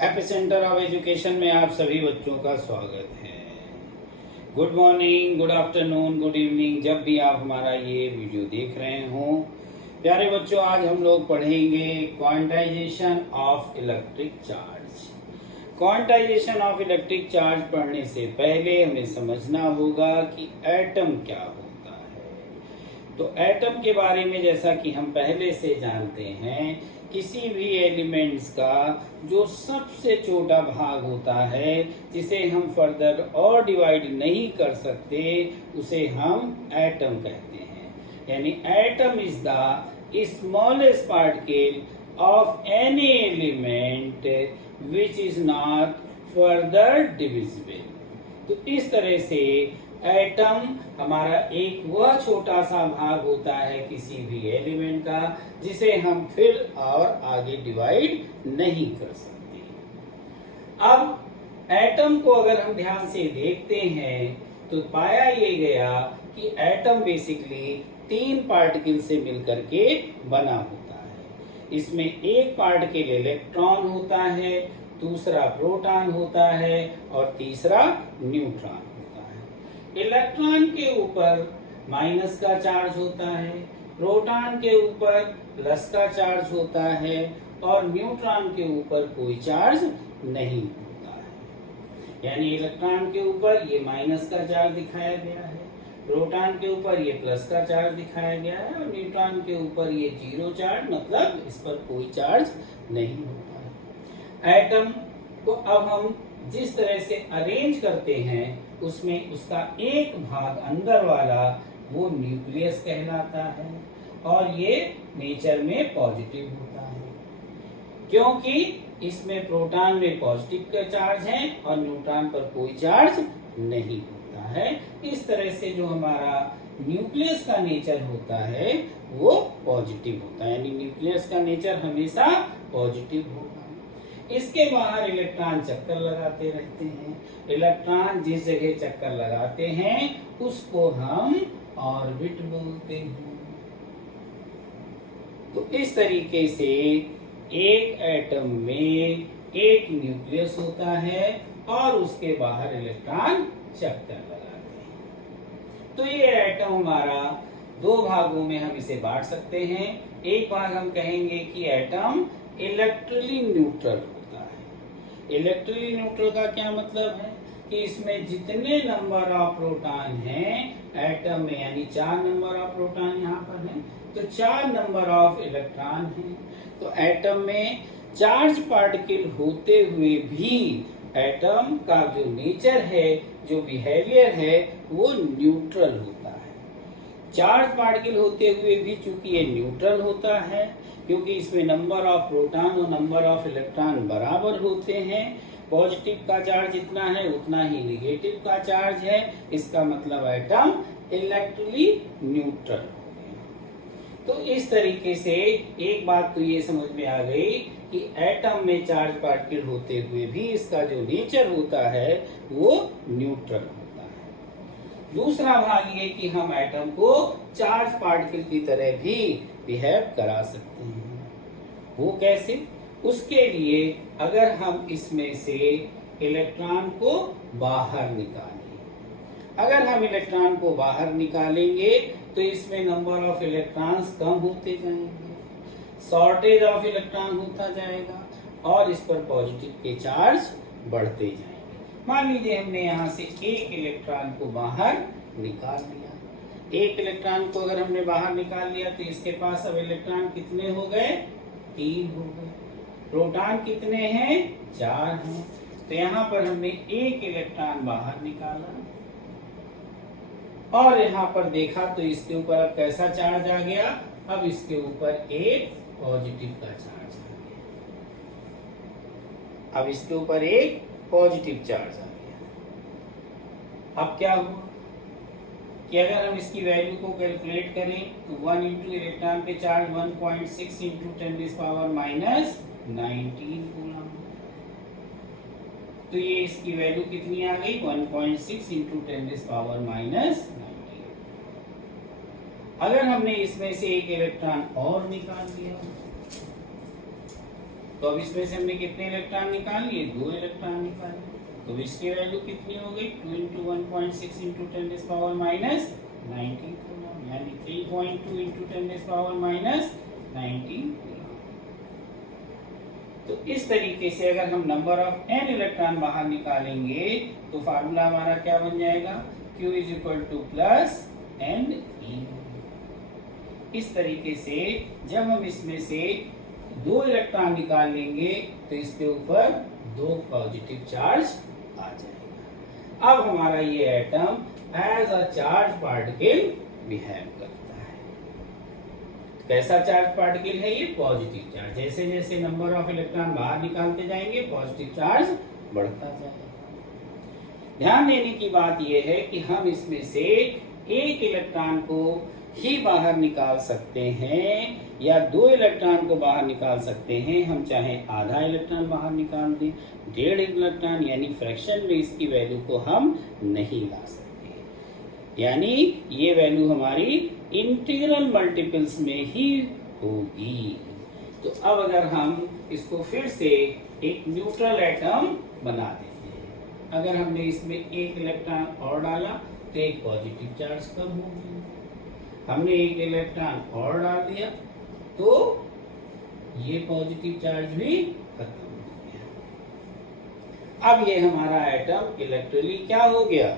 Epicentre of education में आप सभी बच्चों का स्वागत है। Good morning, good afternoon, good evening, जब भी आप हमारा ये वीडियो देख रहे हो। प्यारे बच्चों, आज हम लोग पढ़ेंगे quantization of electric charge. Quantization of electric charge पढ़ने से पहले हमें समझना होगा कि एटम क्या होता है। तो एटम के बारे में जैसा कि हम पहले से जानते हैं, किसी भी एलिमेंट्स का जो सबसे छोटा भाग होता है, जिसे हम फर्दर और डिवाइड नहीं कर सकते, उसे हम एटम कहते हैं। यानी atom is the smallest particle of any element which is not further divisible. तो इस तरह से एटम हमारा एक वह छोटा सा भाग होता है किसी भी एलिमेंट का, जिसे हम फिर और आगे डिवाइड नहीं कर सकते। अब एटम को अगर हम ध्यान से देखते हैं तो पाया ये गया कि एटम बेसिकली 3 पार्टिकल से मिलकर के बना होता है। इसमें एक पार्टिकल इलेक्ट्रॉन होता है, दूसरा प्रोटॉन होता है और तीसरा न्यूट्रॉन। इलेक्ट्रॉन के ऊपर माइनस का चार्ज होता है, प्रोटॉन के ऊपर प्लस का चार्ज होता है और न्यूट्रॉन के ऊपर कोई चार्ज नहीं होता है। यानी इलेक्ट्रॉन के ऊपर ये माइनस का चार्ज दिखाया गया है, प्रोटॉन के ऊपर ये प्लस का चार्ज दिखाया गया है और न्यूट्रॉन के ऊपर ये 0 चार्ज, मतलब इस पर कोई चार्ज नहीं होता है। एटम को अब हम जिस तरह से अरेंज करते हैं, उसमें उसका एक भाग अंदर वाला वो न्यूक्लियस कहलाता है और ये नेचर में पॉजिटिव होता है, क्योंकि इसमें प्रोटॉन में पॉजिटिव का चार्ज है और न्यूट्रॉन पर कोई चार्ज नहीं होता है। इस तरह से जो हमारा न्यूक्लियस का नेचर होता है वो पॉजिटिव होता है, यानी न्यूक्लियस का नेचर हमेशा पॉजिटिव होगा। इसके बाहर इलेक्ट्रॉन चक्कर लगाते रहते हैं। इलेक्ट्रॉन जिस जगह चक्कर लगाते हैं उसको हम ऑर्बिट बोलते हैं। तो इस तरीके से एक एटम में एक न्यूक्लियस होता है और उसके बाहर इलेक्ट्रॉन चक्कर लगाते हैं। तो ये एटम हमारा 2 भागों में हम इसे बांट सकते हैं। एक भाग हम कहेंगे कि एटम इलेक्ट्रिकली न्यूट्रल होता है। इलेक्ट्रिकली न्यूट्रल का क्या मतलब है कि इसमें जितने नंबर ऑफ प्रोटॉन हैं एटम में, यानी 4 नंबर ऑफ प्रोटॉन यहाँ पर हैं, तो 4 नंबर ऑफ इलेक्ट्रॉन हैं। तो एटम में चार्ज पार्टिकल होते हुए भी एटम का जो नेचर है, जो बिहेवियर है, वो न्यूट्रल होता है। चार्ज पार्टिकल होते हुए भी चूंकि ये न्यूट्रल होता है, क्योंकि इसमें नंबर ऑफ प्रोटॉन और नंबर ऑफ इलेक्ट्रॉन बराबर होते हैं। पॉजिटिव का चार्ज जितना है उतना ही नेगेटिव का चार्ज है। इसका मतलब एटम इलेक्ट्रिकली न्यूट्रल हो गया। तो इस तरीके से एक बात तो ये समझ में आ गई कि एटम में चार्ज पार्टिकल होते हुए भी इसका जो नेचर होता है वो न्यूट्रल होता है। दूसरा भाग ये कि हम एटम को चार्ज पार्टिकल की तरह भी बिहेव करा सकते हैं। वो कैसे? उसके लिए अगर हम इसमें से इलेक्ट्रॉन को बाहर निकालें, अगर हम इलेक्ट्रॉन को बाहर निकालेंगे तो इसमें नंबर ऑफ इलेक्ट्रॉन्स कम होते जाएंगे, शॉर्टेज ऑफ इलेक्ट्रॉन होता जाएगा और इस पर पॉजिटिव के चार्ज बढ़ते जाएंगे। मान लीजिए हमने यहाँ से एक इलेक्ट्रॉन को बाहर निकाल लिया। एक इलेक्ट्रॉन को अगर हमने बाहर निकाल लिया तो इसके पास अब इलेक्ट्रॉन कितने हो गए? 3 हो गए। प्रोटॉन कितने हैं? 4 हैं। तो यहाँ पर हमने एक इलेक्ट्रॉन बाहर निकाला और यहाँ पर देखा तो इसके ऊपर अब कैसा चार्ज आ गया? अब इसके ऊपर एक पॉजिटिव का चार्ज आ गया। अब इसके ऊपर एक पॉजिटिव चार्ज आ गया। अब क्या हुआ कि अगर हम इसकी वैल्यू को कैलकुलेट करें तो 1 इंटू इलेक्ट्रॉन पे चार्ज 1.6 इंटू 10⁻⁻19 कूलम। तो ये इसकी वैल्यू कितनी आ गई? 1.6 इंटू 10⁻⁻19। अगर हमने इसमें से एक इलेक्ट्रॉन और निकाल दिया तो अब इसमें से हमने कितने इलेक्ट्रॉन निकाल लिए? 2 इलेक्ट्रॉन निकाले। तो इसकी वैल्यू कितनी हो गई? 2 into 1.6 into 10 power minus 19 coulomb, यानी 3.2 इंटू 10 पावर माइनस 19 कूलम। तो इस तरीके से अगर हम नंबर ऑफ n इलेक्ट्रॉन बाहर निकालेंगे तो फार्मूला हमारा क्या बन जाएगा? Q is equal to plus n e. इस तरीके से जब हम इसमें से 2 इलेक्ट्रॉन निकाल लेंगे तो इसके ऊपर 2 पॉजिटिव चार्ज आ जाएगा। अब हमारा ये atom as a charge particle behave करता है। कैसा चार्ज पार्टिकल है ये? Positive charge. जैसे जैसे नंबर ऑफ इलेक्ट्रॉन बाहर निकालते जाएंगे पॉजिटिव चार्ज बढ़ता जाएगा। ध्यान देने की बात यह है कि हम इसमें से एक इलेक्ट्रॉन को ही बाहर निकाल सकते हैं या 2 इलेक्ट्रॉन को बाहर निकाल सकते हैं। हम चाहे आधा इलेक्ट्रॉन बाहर निकाल दें, 1.5 इलेक्ट्रॉन यानी फ्रैक्शन में इसकी वैल्यू को हम नहीं ला सकते। यानी ये वैल्यू हमारी इंटीग्रल मल्टीपल्स में ही होगी। तो अब अगर हम इसको फिर से एक न्यूट्रल एटम बना देते हैं, अगर हमने इसमें एक इलेक्ट्रॉन और डाला तो एक पॉजिटिव चार्ज कम होगी। हमने एक इलेक्ट्रॉन और डाल दिया तो ये पॉजिटिव चार्ज भी खत्म हो गया। अब ये हमारा एटम इलेक्ट्रिकली क्या हो गया?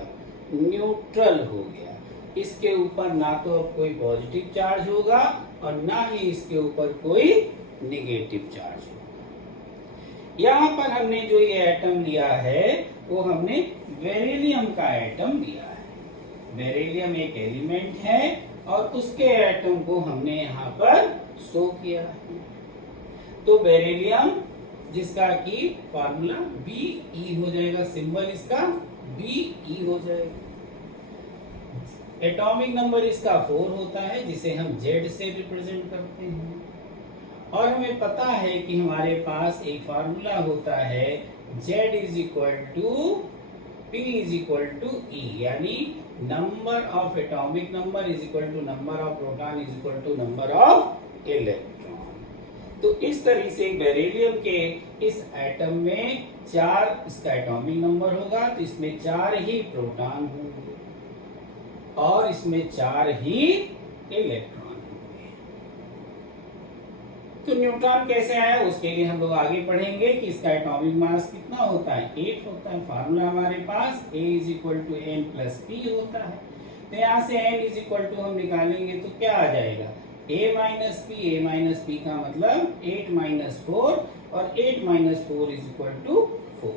न्यूट्रल हो गया। इसके ऊपर ना तो अब कोई पॉजिटिव चार्ज होगा और ना ही इसके ऊपर कोई नेगेटिव चार्ज होगा। यहाँ पर हमने जो ये एटम लिया है वो हमने बेरिलियम का एटम लिया है। बेरिलियम एक एलिमेंट है और उसके एटम को हमने यहाँ पर शो किया है। तो बेरिलियम जिसका की फार्मूला Be हो जाएगा, सिंबल इसका Be हो जाएगा। एटॉमिक नंबर इसका 4 होता है जिसे हम Z से रिप्रेजेंट करते हैं। और हमें पता है कि हमारे पास एक फार्मूला होता है Z is equal to P is equal to E, यानी number of atomic number is equal to number of proton is equal to number of electron. तो इस तरह से बेरिलियम के इस एटम में 4 इसका एटॉमिक नंबर होगा, तो इसमें 4 ही प्रोटॉन होंगे और इसमें 4 ही इलेक्ट्रॉन होंगे। तो न्यूट्रॉन कैसे आया उसके लिए हम लोग आगे पढ़ेंगे कि इसका एटॉमिक मास कितना होता है? 8 होता है। फार्मूला हमारे पास A is equal to n plus P होता है। तो यहाँ से n इज इक्वल टू हम निकालेंगे तो क्या आ जाएगा? A माइनस P का मतलब 8 माइनस 4 और 8 माइनस 4 इज इक्वल टू 4।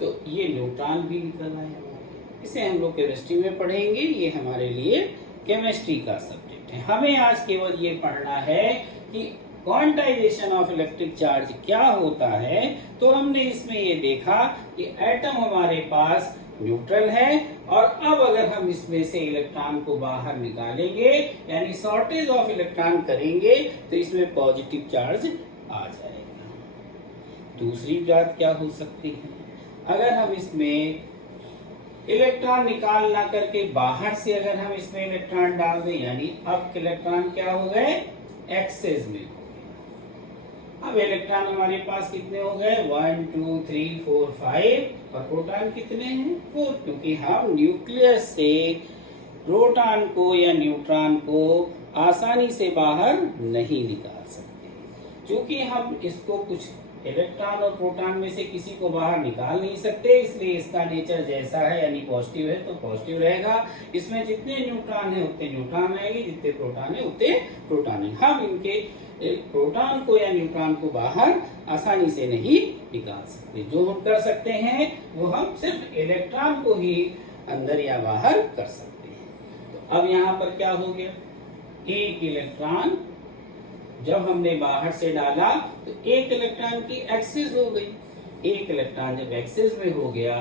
तो ये न्यूट्रॉन भी निकल आया हमारे। इसे हम लोग केमिस्ट्री में पढ़ेंगे, ये हमारे लिए केमिस्ट्री का सब्जेक्ट है। हमें आज केवल ये पढ़ना है कि क्वांटाइजेशन ऑफ इलेक्ट्रिक चार्ज क्या होता है। तो हमने इसमें ये देखा कि एटम हमारे पास न्यूट्रल है और अब अगर हम इसमें से इलेक्ट्रॉन को बाहर निकालेंगे यानी शॉर्टेज ऑफ इलेक्ट्रॉन करेंगे तो इसमें पॉजिटिव चार्ज आ जाएगा। दूसरी बात क्या हो सकती है? अगर हम इसमें इलेक्ट्रॉन निकाल ना करके बाहर से अगर हम इसमें इलेक्ट्रॉन डाल दें यानी अब इलेक्ट्रॉन क्या हो गए? एक्सेस में हो गए। अब इलेक्ट्रॉन हमारे पास कितने हो गए? 1 2 3 4 5 और प्रोटॉन कितने हैं? 4, क्योंकि हम न्यूक्लियस से प्रोटॉन को या न्यूट्रॉन को आसानी से बाहर नहीं निकाल सकते। क्योंकि हम इसको कुछ इलेक्ट्रॉन और प्रोटॉन में से किसी को बाहर निकाल नहीं सकते, इसलिए इसका नेचर जैसा है यानी पॉजिटिव है तो पॉजिटिव रहेगा। इसमें जितने न्यूट्रॉन है उतने न्यूट्रॉन रहेंगे, जितने प्रोटॉन है उतने प्रोटॉन है। हम इनके प्रोटॉन को या न्यूट्रॉन को बाहर आसानी से नहीं निकाल सकते। जो हम कर सकते हैं वो हम सिर्फ इलेक्ट्रॉन को ही अंदर या बाहर कर सकते हैं। तो अब यहाँ पर क्या हो गया? एक इलेक्ट्रॉन जब हमने बाहर से डाला तो एक इलेक्ट्रॉन की एक्सेस हो गई। एक इलेक्ट्रॉन जब एक्सेस में हो गया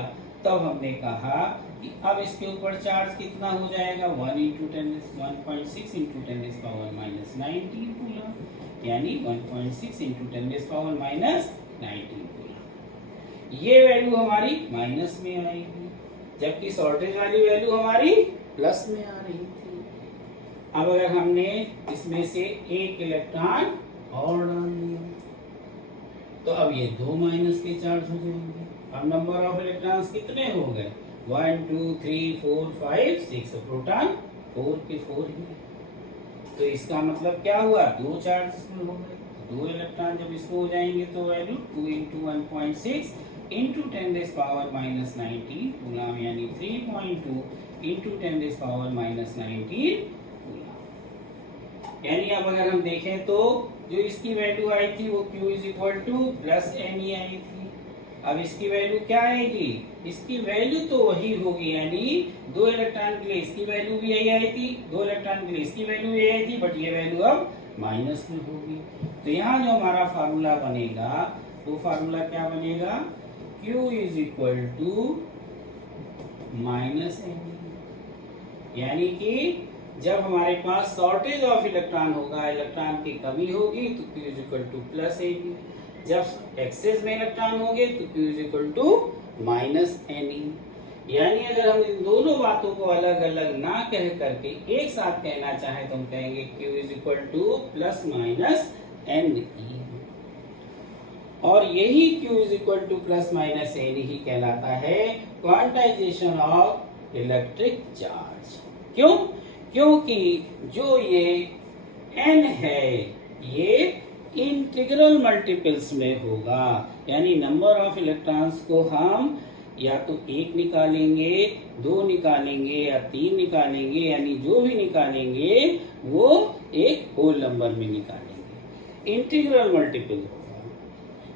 तब हमने कहा कि अब इसके ऊपर चार्ज कितना हो जाएगा? 1 into 1.6 into 10 power minus 19 coulomb, यानी 1.6 इंटू 10 पावर माइनस 19 कूलम। ये वैल्यू हमारी माइनस में आएगी जबकि शॉर्टेज वाली वैल्यू हमारी प्लस में आ रही थी। अब अगर हमने इसमें से एक इलेक्ट्रॉन और डाल दिया, तो अब ये 2 माइनस के चार्ज हो जाएंगे। अब नंबर ऑफ इलेक्ट्रॉन्स कितने हो गए? 1 2 3 4 5 6, प्रोटॉन 4 के 4 ही। तो इसका मतलब क्या हुआ? 2 चार्ज इसमें हो गए। 2 इलेक्ट्रॉन जब इसमें हो जाएंगे तो वैल्यू 2 × 1.6 × 10⁻⁻19 कूलम, यानी 3.2 × 10⁻⁻19 कूलम। यानी अब अगर हम देखें तो जो इसकी वैल्यू आई थी वो Q + Ne आई थी। अब इसकी वैल्यू क्या आएगी? इसकी वैल्यू तो वही होगी, यानी 2 इलेक्ट्रॉन के लिए इसकी वैल्यू भी यही आई थी, 2 इलेक्ट्रॉन के लिए इसकी वैल्यू यही आई थी, बट ये वैल्यू अब माइनस में होगी। तो यहाँ जो हमारा फार्मूला बनेगा वो फार्मूला क्या बनेगा? Q = -Ne, यानी कि जब हमारे पास शॉर्टेज ऑफ इलेक्ट्रॉन होगा, इलेक्ट्रॉन की कमी होगी, तो Q +Ne। जब एक्सेस में इलेक्ट्रॉन होंगे तो Q -Ne। यानी अगर हम इन दोनों बातों को अलग अलग ना कह करके एक साथ कहना चाहें तो हम कहेंगे Q ±Ne। और यही Q ±Ne ही कहलाता है क्वांटाइजेशन ऑफ इलेक्ट्रिक चार्ज। क्यों? क्योंकि जो ये n है ये इंटीग्रल मल्टीपल्स में होगा, यानी नंबर ऑफ इलेक्ट्रॉन्स को हम या तो 1 निकालेंगे, 2 निकालेंगे या 3 निकालेंगे, यानी जो भी निकालेंगे वो एक होल नंबर में निकालेंगे। इंटीग्रल मल्टीपल होगा,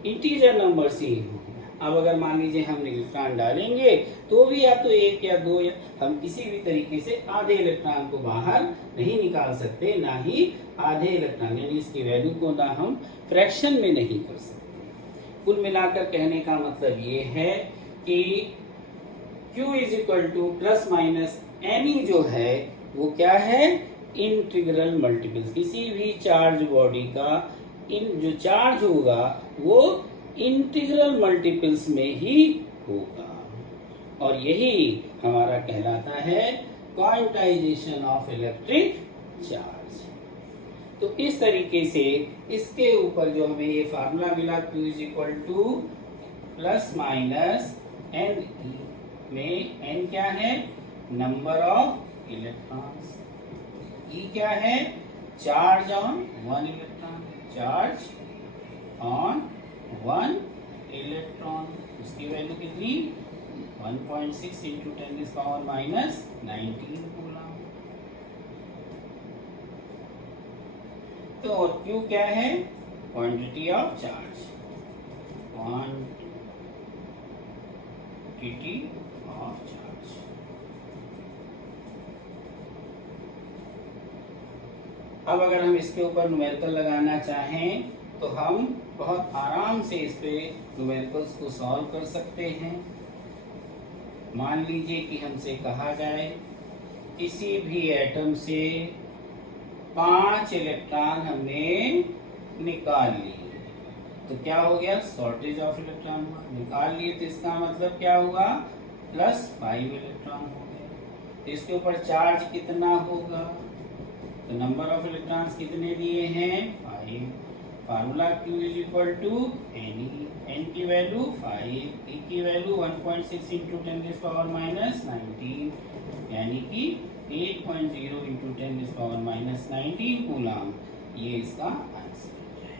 इंटीजर नंबर से ही होगा। अब अगर मान लीजिए हम इलेक्ट्रॉन डालेंगे तो भी या तो 1 या 2 या हम किसी भी तरीके से आधे इलेक्ट्रॉन को बाहर नहीं निकाल सकते, ना ही आधे इलेक्ट्रॉन, यानी इसकी वैल्यू को ना हम फ्रैक्शन में नहीं कर सकते। कुल मिलाकर कहने का मतलब ये है कि Q ±Ne जो है वो क्या है? Integral multiples. किसी भी चार्ज बॉडी का जो चार्ज होगा वो इंटीग्रल मल्टीपल्स में ही होगा, और यही हमारा कहलाता है क्वांटाइजेशन ऑफ इलेक्ट्रिक चार्ज। तो इस तरीके से इसके ऊपर जो हमें ये फार्मूला मिला Q ±Ne में n क्या है? नंबर ऑफ इलेक्ट्रॉन्स, E क्या है? Charge on 1 electron, charge on 1 electron, उसकी वैल्यू कितनी? 1.6 × 10⁻⁻19 कूलम। तो और Q क्या है? Quantity of charge, quantity of charge. अब अगर हम इसके ऊपर न्यूमेरिकल लगाना चाहें तो हम बहुत आराम से इस पे न्यूमेरिकल्स को सॉल्व कर सकते हैं। मान लीजिए कि हमसे कहा जाए किसी भी एटम से 5 इलेक्ट्रॉन हमने निकाल लिए, तो क्या हो गया? शॉर्टेज ऑफ इलेक्ट्रॉन हुआ। निकाल लिए तो इसका मतलब क्या हुआ? +5 इलेक्ट्रॉन हो गए। तो इसके ऊपर चार्ज कितना होगा? तो नंबर ऑफ इलेक्ट्रॉन्स कितने दिए हैं? 5। फार्मूला Q = Ne, n की वैल्यू 5, E की वैल्यू 1.6 × 10⁻⁻19, यानी कि 8.0 × 10⁻⁻19 कूलम। ये इसका आंसर है।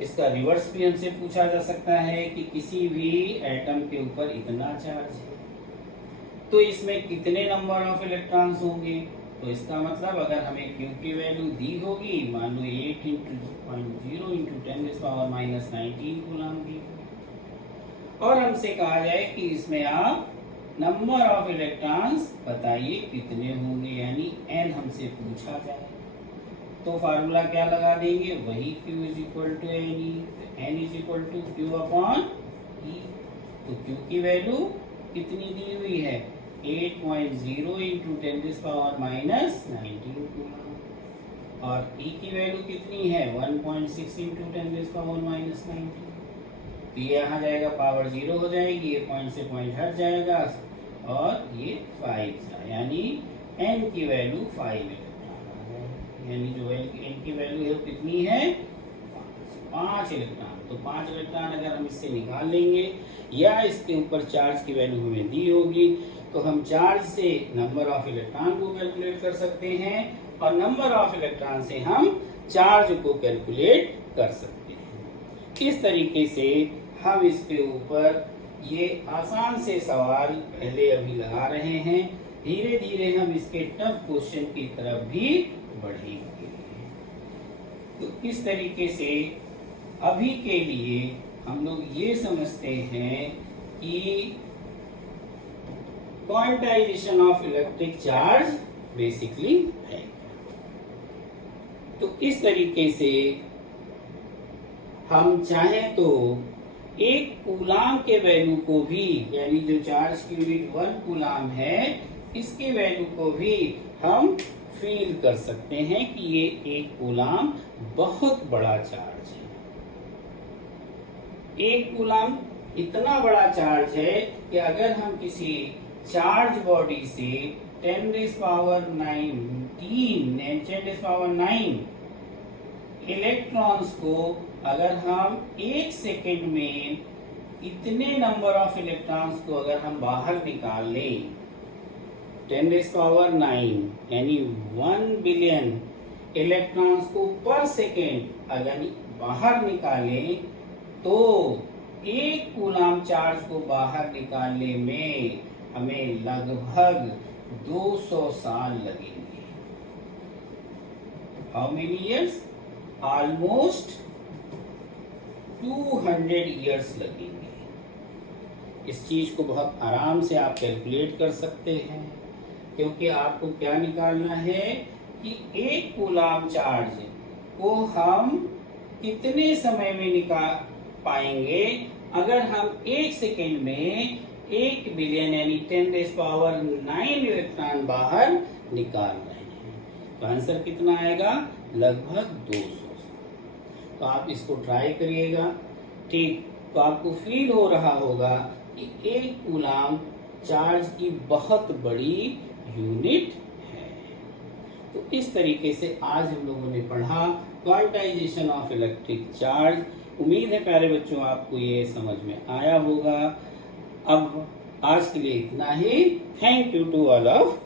इसका रिवर्स भी हमसे पूछा जा सकता है कि किसी भी एटम के ऊपर इतना चार्ज है तो इसमें कितने नंबर ऑफ इलेक्ट्रॉन्स होंगे? तो इसका मतलब अगर हमें Q की वैल्यू दी होगी, मान लो 8 × 0 × 10⁻⁻19 कूलम की, और हमसे कहा जाए कि इसमें आप नंबर ऑफ इलेक्ट्रॉन्स बताइए कितने होंगे, यानी n हमसे पूछा जाए, तो फार्मूला क्या लगा देंगे? वही Q = Ne, n = Q/E। तो Q की वैल्यू कितनी दी हुई है? 8.0 × 10⁻⁻19 कूलम, और E की वैल्यू कितनी है? 1.6 × 10⁻⁻19। तो ये यहाँ जाएगा, पावर 0 हो जाएगी, ये पॉइंट से पॉइंट हट जाएगा, और ये 5 था, यानी n की वैल्यू 5 इलेक्ट्रॉन आ जाएगी। यानी जो n की वैल्यू है वो कितनी है, 5 इलेक्ट्रॉन। तो 5 इलेक्ट्रॉन अगर हम इससे निकाल लेंगे या इसके ऊपर चार्ज की वैल्यू हमें दी होगी तो हम चार्ज से नंबर ऑफ इलेक्ट्रॉन को कैलकुलेट कर सकते हैं और नंबर ऑफ इलेक्ट्रॉन से हम चार्ज को कैलकुलेट कर सकते हैं। इस तरीके से हम इसके ऊपर ये आसान से सवाल पहले अभी लगा रहे हैं, धीरे धीरे हम इसके टफ क्वेश्चन की तरफ भी बढ़ेंगे। तो इस तरीके से अभी के लिए हम लोग ये समझते हैं कि quantization of electric charge basically है। तो इस तरीके से हम चाहें तो एक कूलाम के वैल्यू को भी, यानी जो चार्ज की यूनिट 1 कूलाम है, इसके वैल्यू को भी हम फील कर सकते हैं कि ये एक कूलाम बहुत बड़ा चार्ज है। एक कूलाम इतना बड़ा चार्ज है कि अगर हम किसी चार्ज बॉडी से 10⁹ इलेक्ट्रॉन्स को अगर हम 1 सेकेंड में इतने नंबर ऑफ इलेक्ट्रॉन्स को अगर हम बाहर निकाल लें, 10⁹ यानी 1 बिलियन इलेक्ट्रॉन्स को पर सेकेंड अगर बाहर निकालें तो एक कूलाम चार्ज को बाहर निकालने में हमें लगभग 200 साल लगेंगे। How many years? Almost 200 years लगेंगे। इस चीज को बहुत आराम से आप कैलकुलेट कर सकते हैं, क्योंकि आपको क्या निकालना है कि एक कूलाम चार्ज को हम कितने समय में निकाल पाएंगे अगर हम 1 सेकेंड में 1 बिलियन यानी 10⁹ इलेक्ट्रॉन बाहर निकाल रहे हैं। तो आंसर कितना आएगा? लगभग 200। तो आप इसको ट्राई करिएगा, ठीक? तो आपको फील हो रहा होगा कि एक कूलाम चार्ज की बहुत बड़ी यूनिट है। तो इस तरीके से आज हम लोगों ने पढ़ा क्वांटाइजेशन ऑफ इलेक्ट्रिक चार्ज। उम्मीद है प्यारे बच्चों आपको ये समझ में आया होगा। अब आज के लिए इतना ही। Thank you to all of